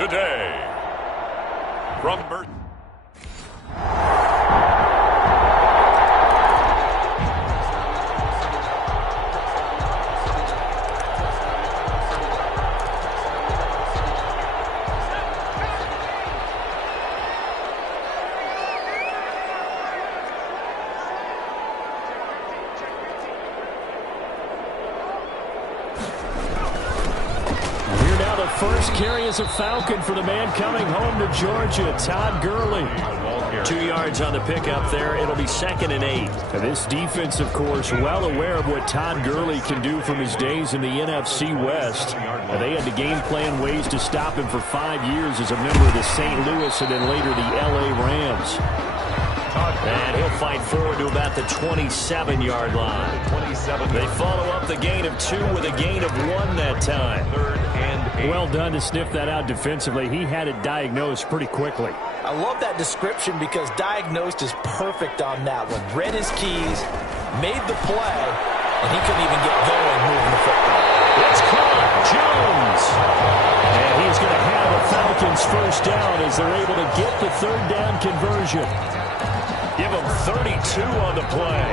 today. From birth. First carry as a Falcon for the man coming home to Georgia, Todd Gurley. 2 yards on the pickup there. It'll be 2nd and 8. And this defense, of course, well aware of what Todd Gurley can do from his days in the NFC West. They had to game plan ways to stop him for 5 years as a member of the St. Louis and then later the L.A. Rams. And he'll fight forward to about the 27-yard line. They follow up the gain of 2 with a gain of 1 that time. 3rd and 8. Well done to sniff that out defensively. He had it diagnosed pretty quickly. I love that description because diagnosed is perfect on that one. Read his keys, made the play, and he couldn't even get going moving the football. It's caught. Jones. And he's going to have the Falcons first down as they're able to get the 3rd down conversion. Give him 32 on the play.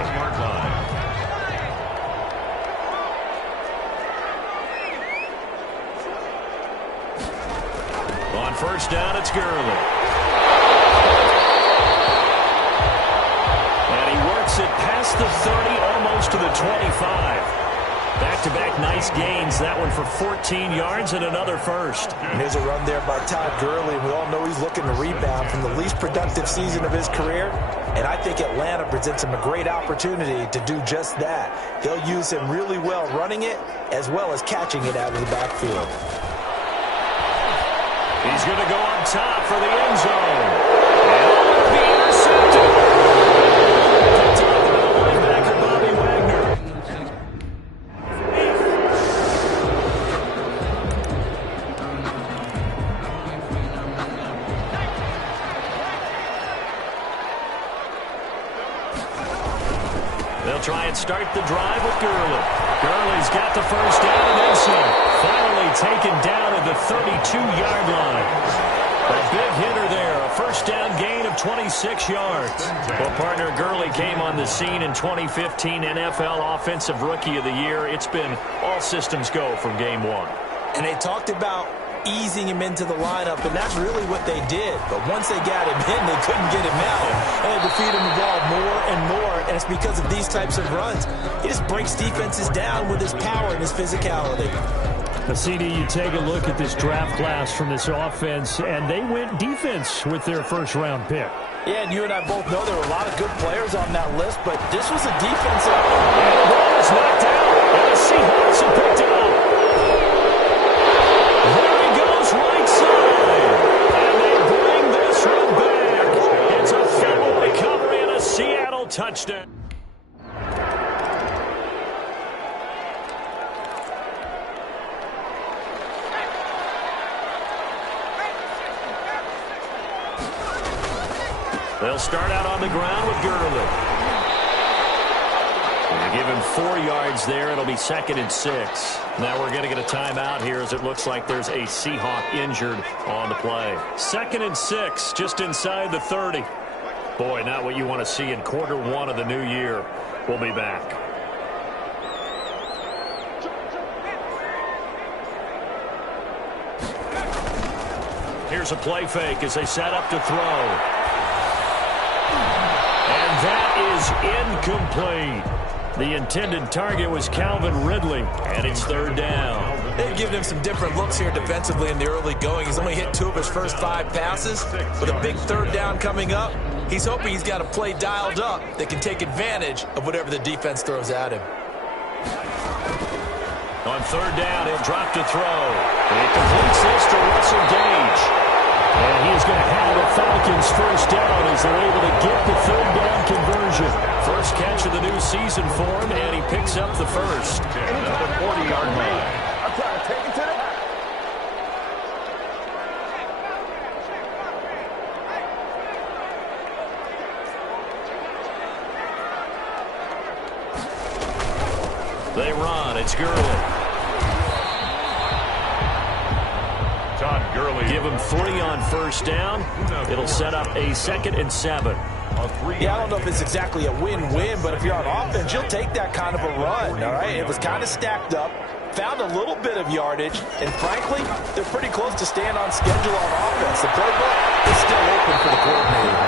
On first down, it's Gurley. And he works it past the 30, almost to the 25. Back-to-back nice gains. That one for 14 yards and another first. And there's a run there by Todd Gurley. We all know he's looking to rebound from the least productive season of his career. And I think Atlanta presents him a great opportunity to do just that. They'll use him really well running it as well as catching it out of the backfield. He's going to go on top for the end zone. And it'll be intercepted. Picked up by the linebacker, Bobby Wagner. They'll try and start the drive with Gurley. Gurley's got the first down and then some. Finally taken down at the 32-yard line. A big hitter there. A first down gain of 26 yards. Well, partner, Gurley came on the scene in 2015 NFL Offensive Rookie of the Year. It's been all systems go from game 1. And they talked about easing him into the lineup, and that's really what they did. But once they got him in, they couldn't get him out. They had to feed him the ball more and more, and it's because of these types of runs. He just breaks defenses down with his power and his physicality. CD, you take a look at this draft class from this offense, and they went defense with their first-round pick. Yeah, and you and I both know there were a lot of good players on that list, but this was a defensive. And the ball is knocked out, and the Seahawks have picked it up. There he goes, right side, and they bring this one back. It's a fumble recovery and a Seattle touchdown. They'll start out on the ground with Gurley. They give him 4 yards there. It'll be 2nd and 6. Now we're going to get a timeout here as it looks like there's a Seahawk injured on the play. 2nd and 6, just inside the 30. Boy, not what you want to see in quarter 1 of the new year. We'll be back. Here's a play fake as they set up to throw. And that is incomplete. The intended target was Calvin Ridley, and it's 3rd down. They've given him some different looks here defensively in the early going. He's only hit 2 of his first 5 passes. With a big 3rd down coming up, he's hoping he's got a play dialed up that can take advantage of whatever the defense throws at him. On 3rd down, he'll drop to throw. And he completes this to Russell Gage. And he's going to have the Falcons first down as they're able to get the 3rd down conversion. First catch of the new season for him, and he picks up the first. Another 40-yard line. I'm trying to take it to the house. They run. It's Gurley. Todd Give him 3 on first down. It'll set up a 2nd and 7. Yeah, I don't know if it's exactly a win-win, but if you're on offense, you'll take that kind of a run, all right? It was kind of stacked up, found a little bit of yardage, and frankly, they're pretty close to staying on schedule on offense. The playbook is still open for the coordinator.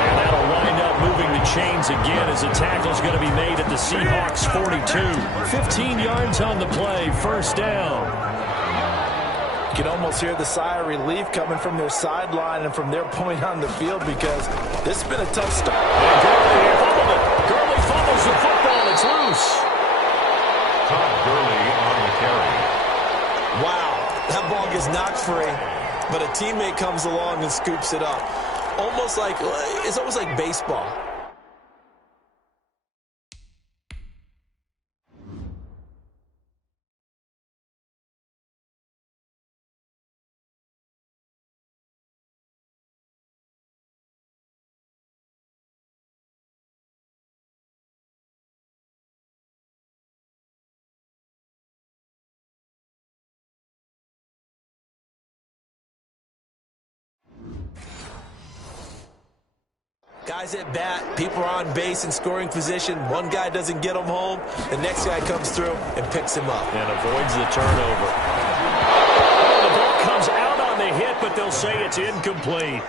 And that'll wind up moving the chains again as the tackle's going to be made at the Seahawks 42. 15 yards on the play, first down. You can almost hear the sigh of relief coming from their sideline and from their point on the field because this has been a tough start. Gurley fumbles the football. It's loose. Todd Gurley on the carry. Wow, that ball gets knocked free, but a teammate comes along and scoops it up. It's almost like baseball. Guys at bat, people are on base in scoring position. One guy doesn't get them home. The next guy comes through and picks him up. And avoids the turnover. The ball comes out on the hit, but they'll say it's incomplete.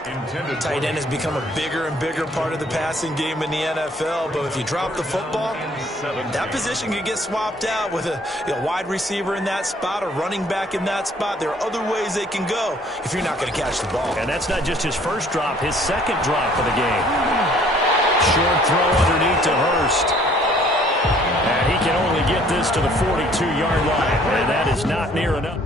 Tight end has become a bigger and bigger part of the passing game in the NFL, but if you drop the football, that position could get swapped out with a wide receiver in that spot, a running back in that spot. There are other ways they can go if you're not going to catch the ball. And that's not just his first drop, his second drop of the game. Short throw underneath to Hurst. And he can only get this to the 42-yard line, and that is not near enough.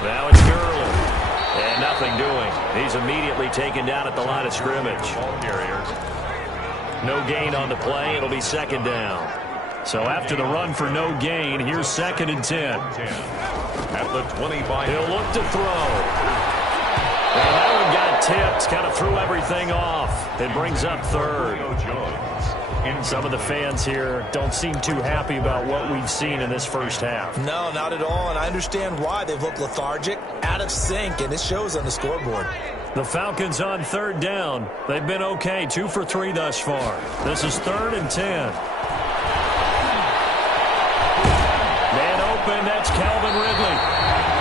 Now it's Gurley. And nothing doing. He's immediately taken down at the line of scrimmage. No gain on the play. It'll be second down. So after the run for no gain, here's 2nd and 10. At the 25. He'll look to throw. And that one got tipped. Kind of threw everything off. It brings up 3rd. Some of the fans here don't seem too happy about what we've seen in this first half. No, not at all, and I understand why. They've looked lethargic, out of sync, and it shows on the scoreboard. The Falcons on 3rd down. They've been okay, 2 for 3 thus far. This is 3rd and 10. Man open, that's Calvin Ridley.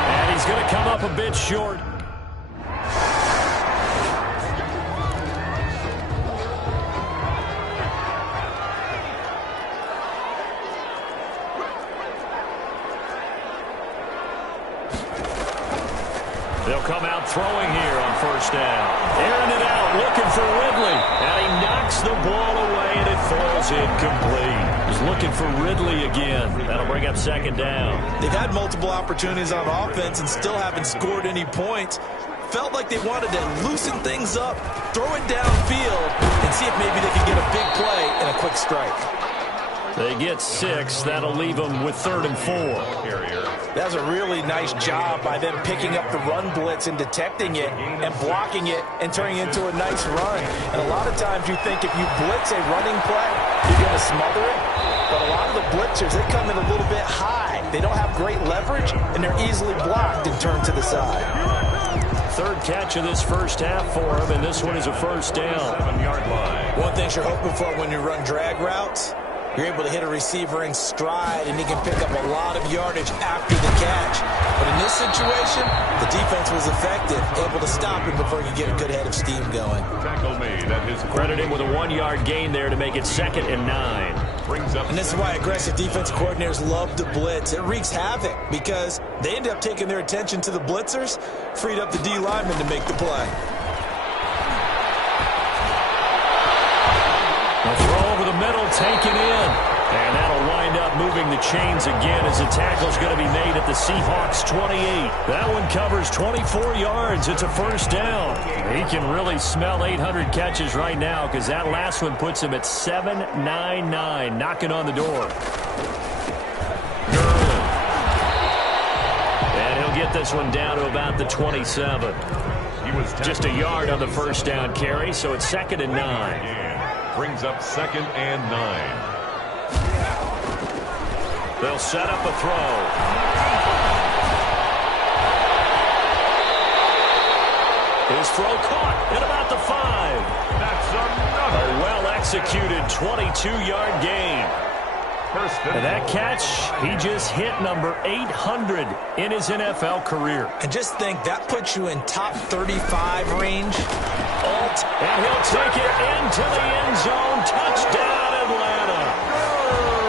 And he's going to come up a bit short. They'll come out throwing here on first down. Airing it out, looking for Ridley. And he knocks the ball away, and it falls incomplete. He's looking for Ridley again. That'll bring up 2nd down. They've had multiple opportunities on offense and still haven't scored any points. Felt like they wanted to loosen things up, throw it downfield, and see if maybe they could get a big play and a quick strike. They get 6. That'll leave them with 3rd and 4. That was a really nice job by them picking up the run blitz and detecting it and blocking it and turning it into a nice run. And a lot of times you think if you blitz a running play, you're going to smother it. But a lot of the blitzers, they come in a little bit high. They don't have great leverage, and they're easily blocked and turned to the side. 3rd catch of this first half for him, and this one is a first down. 7-yard line. One thing you're hoping for when you run drag routes, you're able to hit a receiver in stride, and he can pick up a lot of yardage after the catch. But in this situation, the defense was effective, able to stop him before he could get a good head of steam going. Tackle made at his Credit him with a 1-yard gain there to make it 2nd and 9. brings up. And this is why aggressive defense coordinators love to blitz. It wreaks havoc because they end up taking their attention to the blitzers, freed up the D lineman to make the play. A throw over the middle, taken in. And that'll wind up moving the chains again as the tackle's going to be made at the Seahawks 28. That one covers 24 yards. It's a first down. He can really smell 800 catches right now because that last one puts him at 799, knocking on the door. Gurley. And he'll get this one down to about the 27. Just a yard on the first down carry, so it's 2nd and 9. Brings up 2nd and 9. They'll set up a throw. His throw caught at about the 5. That's another. A well-executed 22-yard gain. And that catch, he just hit number 800 in his NFL career. And just think, that puts you in top 35 range. And he'll take it into the end zone. Touchdown, Atlanta.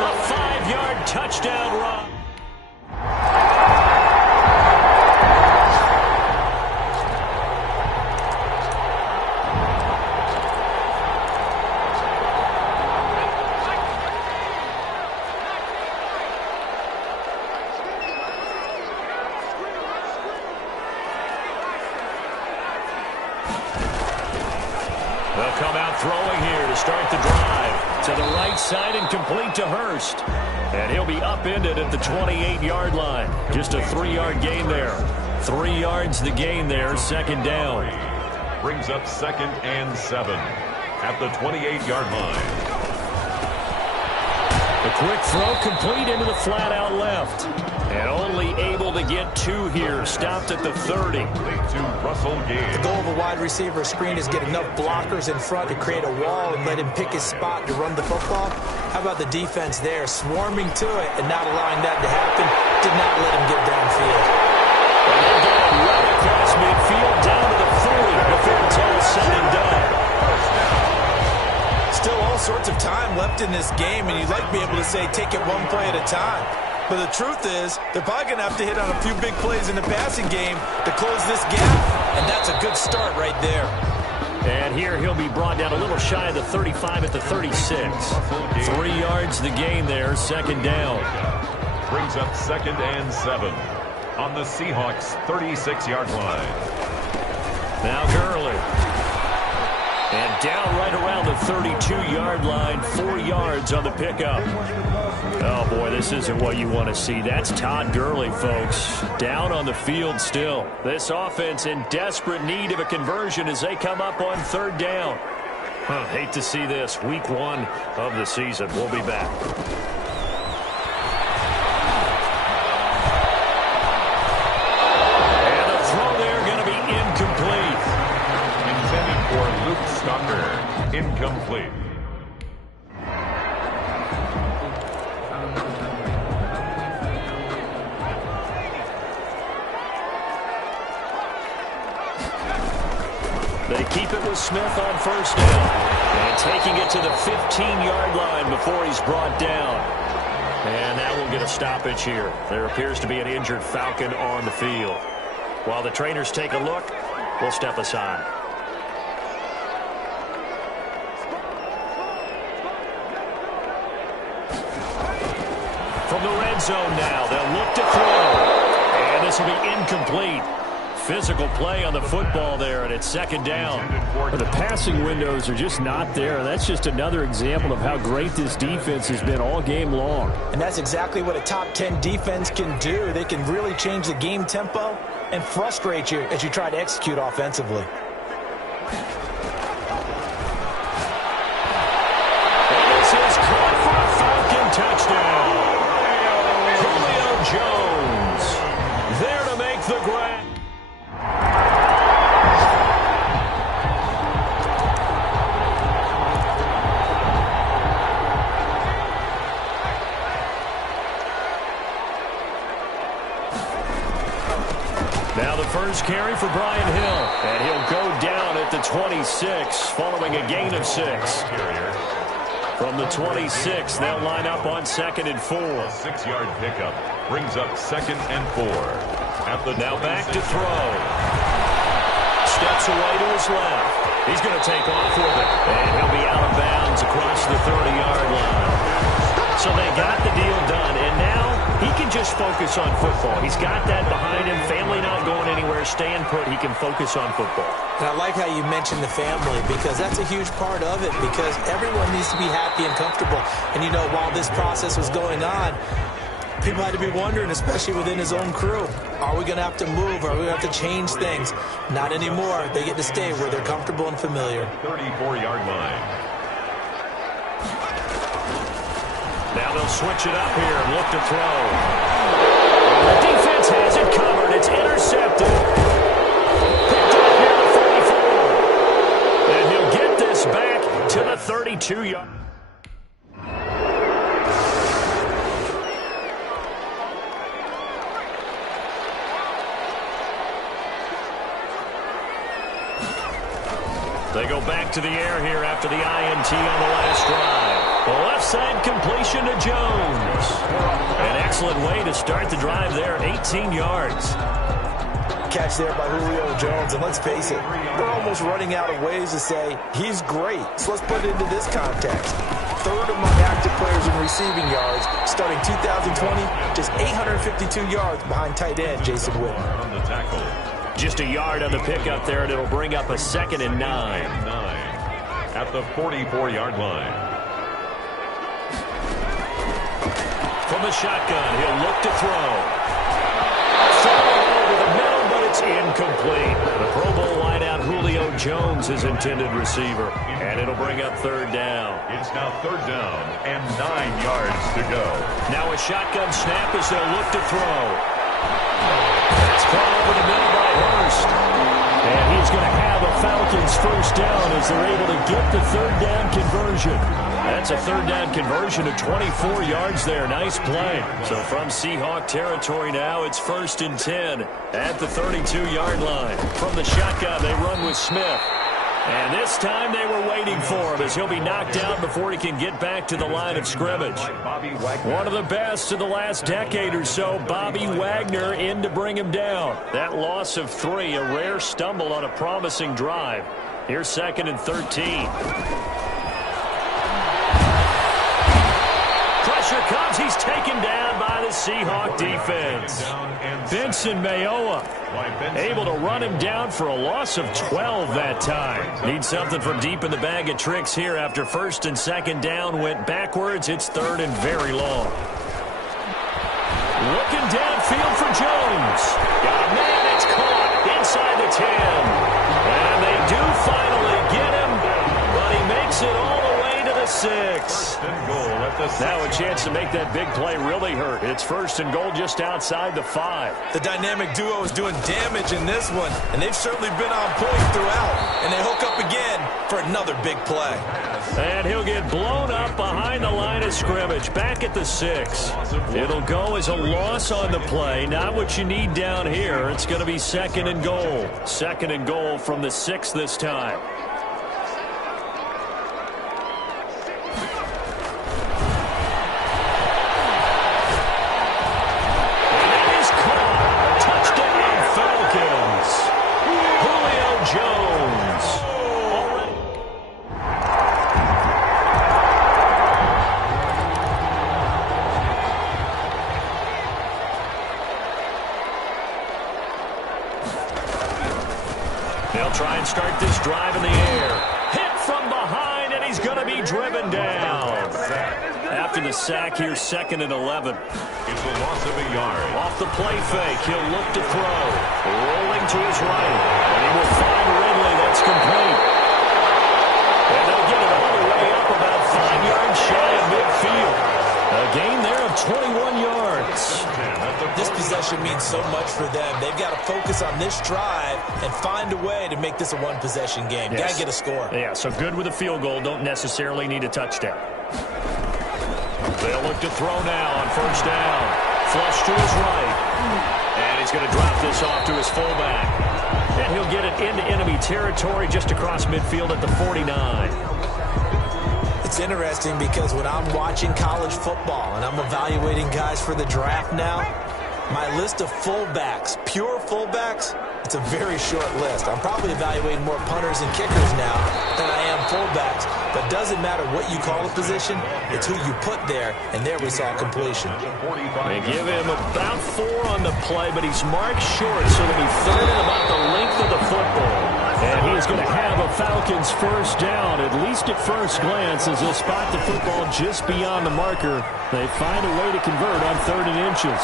A 5-yard touchdown run. They'll come out throwing here to start the drive. To the right side and complete to Hurst. And he'll be upended at the 28-yard line. Just a 3-yard gain there. 3 yards the gain there, 2nd down. Brings up 2nd and 7 at the 28-yard line. The quick throw complete into the flat out left. And only able to get 2 here. Stopped at the 30. To Russell Gage. The goal of a wide receiver screen is get enough blockers in front to create a wall and let him pick his spot to run the football. How about the defense there, swarming to it and not allowing that to happen? Did not let him get downfield. And they'll get it right across midfield down to the 40 before it's all said and done. Still all sorts of time left in this game, and you'd like to be able to say take it one play at a time. But the truth is, they're probably going to have to hit on a few big plays in the passing game to close this gap, and that's a good start right there. And here he'll be brought down a little shy of the 35 at the 36. 3 yards the gain there, 2nd down. Brings up 2nd and 7 on the Seahawks' 36-yard line. Now Gurley. And down right around the 32-yard line, 4 yards on the pickup. Oh, boy, this isn't what you want to see. That's Todd Gurley, folks. Down on the field still. This offense in desperate need of a conversion as they come up on 3rd down. Hate to see this. Week 1 of the season. We'll be back. And the throw there going to be incomplete. Intended for Luke Stocker. Incomplete. They keep it with Smith on 1st down. And taking it to the 15-yard line before he's brought down. And that will get a stoppage here. There appears to be an injured Falcon on the field. While the trainers take a look, we'll step aside. From the red zone now, they'll look to throw. And this will be incomplete. Physical play on the football there, and it's 2nd down. The passing windows are just not there. That's just another example of how great this defense has been all game long. And that's exactly what a top 10 defense can do. They can really change the game tempo and frustrate you as you try to execute offensively. And this is caught for a Falcon touchdown. Julio Jones there to make the grab. Now the first carry for Brian Hill. And he'll go down at the 26 following a gain of 6. From the 26, they'll line up on 2nd and 4. 6-yard pickup brings up 2nd and 4. Now back to throw. Steps away to his left. He's going to take off with it. And he'll be out of bounds across the 30-yard line. So they got the deal done, and now he can just focus on football. He's got that behind him. Family not going anywhere, staying put. He can focus on football. And I like how you mentioned the family, because that's a huge part of it, because everyone needs to be happy and comfortable. And, you know, while this process was going on, People had to be wondering, especially within his own crew, are we going to have to move? Are we going to have to change things? Not anymore. They get to stay where they're comfortable and familiar. 34-yard line. Now they'll switch it up here and look to throw. The defense has it covered. It's intercepted. Picked up near the 44. And he'll get this back to the 32-yard. They go back to the air here after the INT on the last drive. The left side completion to Jones. An excellent way to start the drive there, 18 yards. Catch there by Julio Jones, and let's face it, we're almost running out of ways to say he's great. So let's put it into this context. Third among active players in receiving yards, starting 2020, just 852 yards behind tight end Jason Witten. On the tackle. Just a yard on the pickup there, and it'll bring up a 2nd and 9. At the 44-yard line. From the shotgun, he'll look to throw. Thrown over the middle, but it's incomplete. The Pro Bowl wideout Julio Jones is intended receiver, and it'll bring up 3rd down. It's now 3rd down and 9 yards to go. Now a shotgun snap as they'll look to throw. That's caught over the middle by Hurst. And he's going to have a Falcons 1st down as they're able to get the 3rd down conversion. That's a 3rd down conversion of 24 yards there. Nice play. So from Seahawk territory now, it's 1st and 10 at the 32-yard line. From the shotgun, they run with Smith. And this time they were waiting for him as he'll be knocked down before he can get back to the line of scrimmage. One of the best of the last decade or so, Bobby Wagner in to bring him down. That loss of 3, a rare stumble on a promising drive. Here's 2nd and 13. Pressure comes. He's taken down by the Seahawk defense. Benson Mayowa able to run him down for a loss of 12 that time. Need something from deep in the bag of tricks here after 1st and 2nd down went backwards. It's 3rd and very long. Looking downfield for Jones. Got a man. It's caught inside the 10. And they do finally get him, but he makes it all the way to the 6. Now a chance to make that big play really hurt. It's 1st and goal just outside the 5. The dynamic duo is doing damage in this one, and they've certainly been on point throughout. And they hook up again for another big play. And he'll get blown up behind the line of scrimmage, back at the 6. It'll go as a loss on the play. Not what you need down here. It's going to be 2nd and goal. 2nd and goal from the 6 this time. They'll try and start this drive in the air. Hit from behind, and he's going to be driven down. After the sack, here's 2nd and 11. It's a loss of a yard. Off the play fake, he'll look to throw. Rolling to his right, and he will find Ridley. That's complete. And they'll get it all the way up about 5 yards shy of midfield. A gain there of 21 yards. This possession means so much for them. They've got to focus on this drive and find a way to make this a one-possession game. Yes. Got to get a score. Yeah, so good with a field goal. Don't necessarily need a touchdown. They'll look to throw now on 1st down. Flush to his right. And he's going to drop this off to his fullback. And he'll get it into enemy territory just across midfield at the 49. It's interesting because when I'm watching college football and I'm evaluating guys for the draft now, my list of fullbacks, pure fullbacks, it's a very short list. I'm probably evaluating more punters and kickers now than I am fullbacks. But it doesn't matter what you call a position, it's who you put there, and there we saw completion. They give him about 4 on the play, but he's marked short, so it'll be 3rd and about the length of the football. And he is going to have a Falcons first down, at least at first glance, as they'll spot the football just beyond the marker. They find a way to convert on 3rd and inches.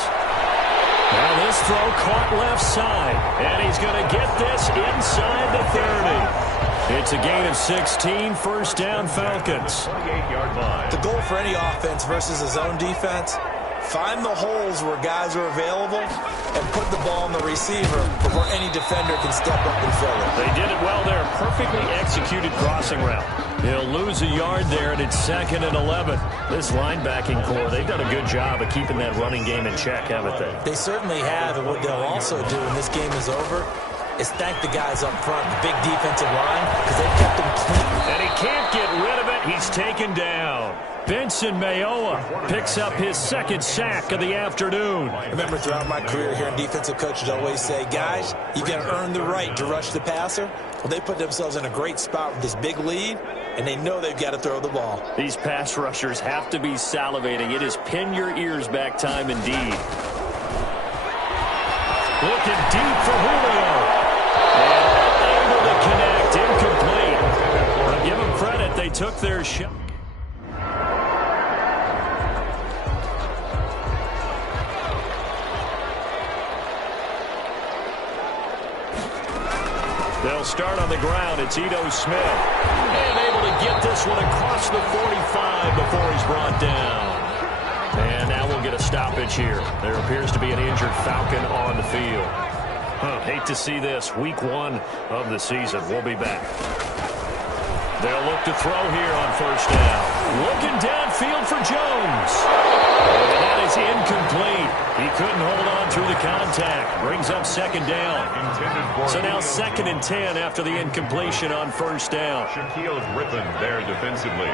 Now this throw caught left side, and he's going to get this inside the 30. It's a gain of 16, first down Falcons. 28-yard line. The goal for any offense versus a zone defense, find the holes where guys are available and put the ball on the receiver before any defender can step up and fill it. They did it well there. Perfectly executed crossing route. He'll lose a yard there, and it's 2nd and 11. This linebacking core, they've done a good job of keeping that running game in check, haven't they? They certainly have, and what they'll also do when this game is over is thank the guys up front, the big defensive line, because they've kept them clean. And he can't get rid of it. He's taken down. Benson Mayowa picks up his 2nd sack of the afternoon. Remember, throughout my career here in defensive coaches always say, guys, you got to earn the right to rush the passer. Well, they put themselves in a great spot with this big lead, and they know they've got to throw the ball. These pass rushers have to be salivating. It is pin your ears back time indeed. Looking deep for Julio. And able to connect, incomplete. But give them credit, they took their shot. They'll start on the ground. It's Ito Smith. And able to get this one across the 45 before he's brought down. And now we'll get a stoppage here. There appears to be an injured Falcon on the field. Hate to see this. Week 1 of the season. We'll be back. They'll look to throw here on first down. Looking downfield for Jones. And that is incomplete. He couldn't hold on through the contact. Brings up 2nd down. So now 2nd and 10 after the incompletion on first down. Shaquille Griffin there defensively.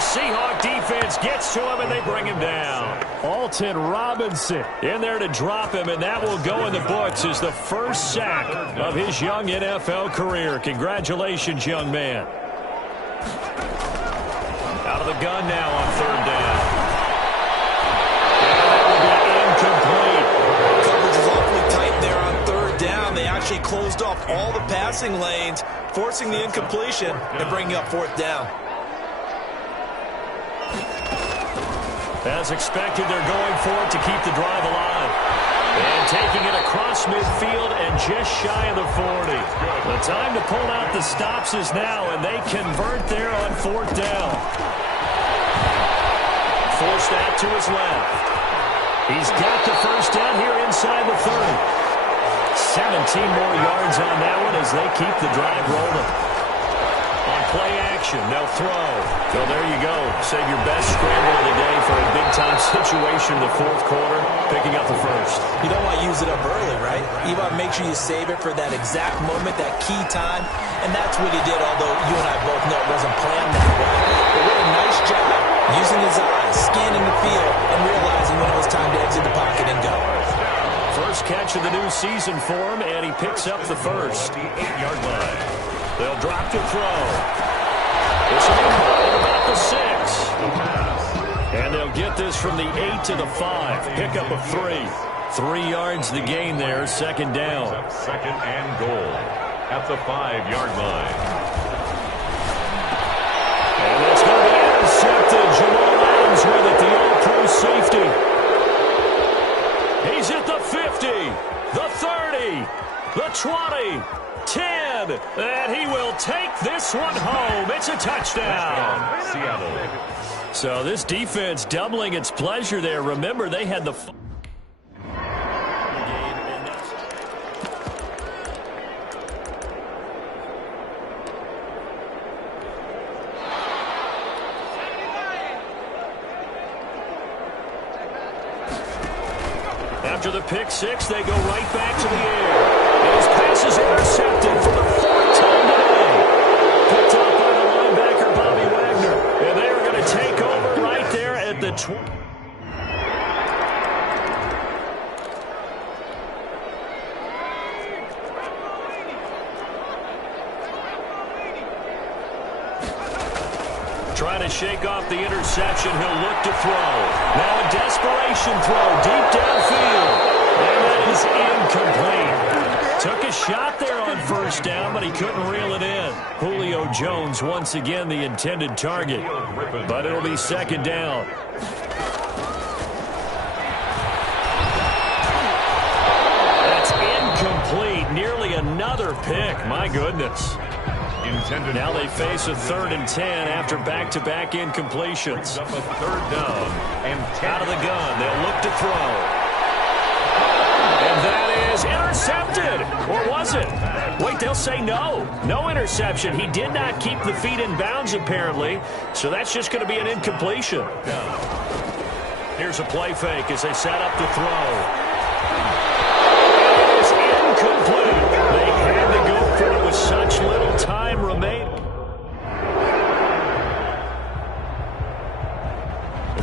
Seahawk defense gets to him, and they bring him down. Alton Robinson in there to drop him, and that will go in the books as the first sack of his young NFL career. Congratulations, young man. Out of the gun now on 3rd down. And that will be incomplete. Coverage is awfully tight there on 3rd down. They actually closed off all the passing lanes, forcing the incompletion and bringing up 4th down. As expected, they're going for it to keep the drive alive. And taking it across midfield and just shy of the 40. The time to pull out the stops is now, and they convert there on 4th down. Force that to his left. He's got the first down here inside the 30. 17 more yards on that one as they keep the drive rolling. On play action, they'll throw. So there you go. Save your best scramble of the day for a big-time situation in the 4th quarter, picking up the first. You don't want to use it up early, right? You want to make sure you save it for that exact moment, that key time, and that's what he did, although you and I both know it wasn't planned that way. But what a nice job using his eyes, scanning the field, and realizing when it was time to exit the pocket and go. First catch of the new season for him, and he picks up the first. 8-yard line. They'll drop to throw. This will be caught at about the 6. And they'll get this from the 8 to the 5. Pick up of 3. 3 yards the gain there, 2nd down. 2nd and goal at the 5-yard line. And it's going to be intercepted. Jamal Adams with it, the all-pro safety. He's at the 50, the 30, the 20, 10, and he will take this one home. It's a touchdown. Seattle. So this defense doubling its pleasure there. Remember, they had the after the pick 6, they go right back to the air. His pass is intercepted for the 4th time today. Picked up by the linebacker, Bobby Wagner. And they are going to take over right there at the 20. Trying to shake off the interception. He'll look to throw. Now a desperation throw deep downfield. And that is incomplete. Took a shot there on first down, but he couldn't reel it in. Julio Jones once again the intended target. But it'll be second down. That's incomplete. Nearly another pick. My goodness. Now they face a 3rd and 10 after back-to-back incompletions. Up a 3rd down and 10. Out of the gun. They'll look to throw. And that is intercepted. Or was it? Wait, they'll say no. No interception. He did not keep the feet in bounds, apparently. So that's just going to be an incompletion. Here's a play fake as they set up to throw. It is incomplete. They had to go for it with such little time remaining.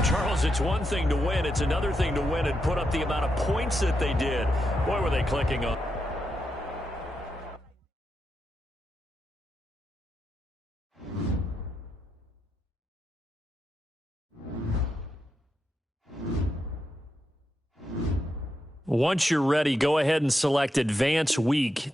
Charles, it's one thing to win. It's another thing to win and put up the amount of points that they did. Boy, were they clicking on. Once you're ready, go ahead and select Advance Week.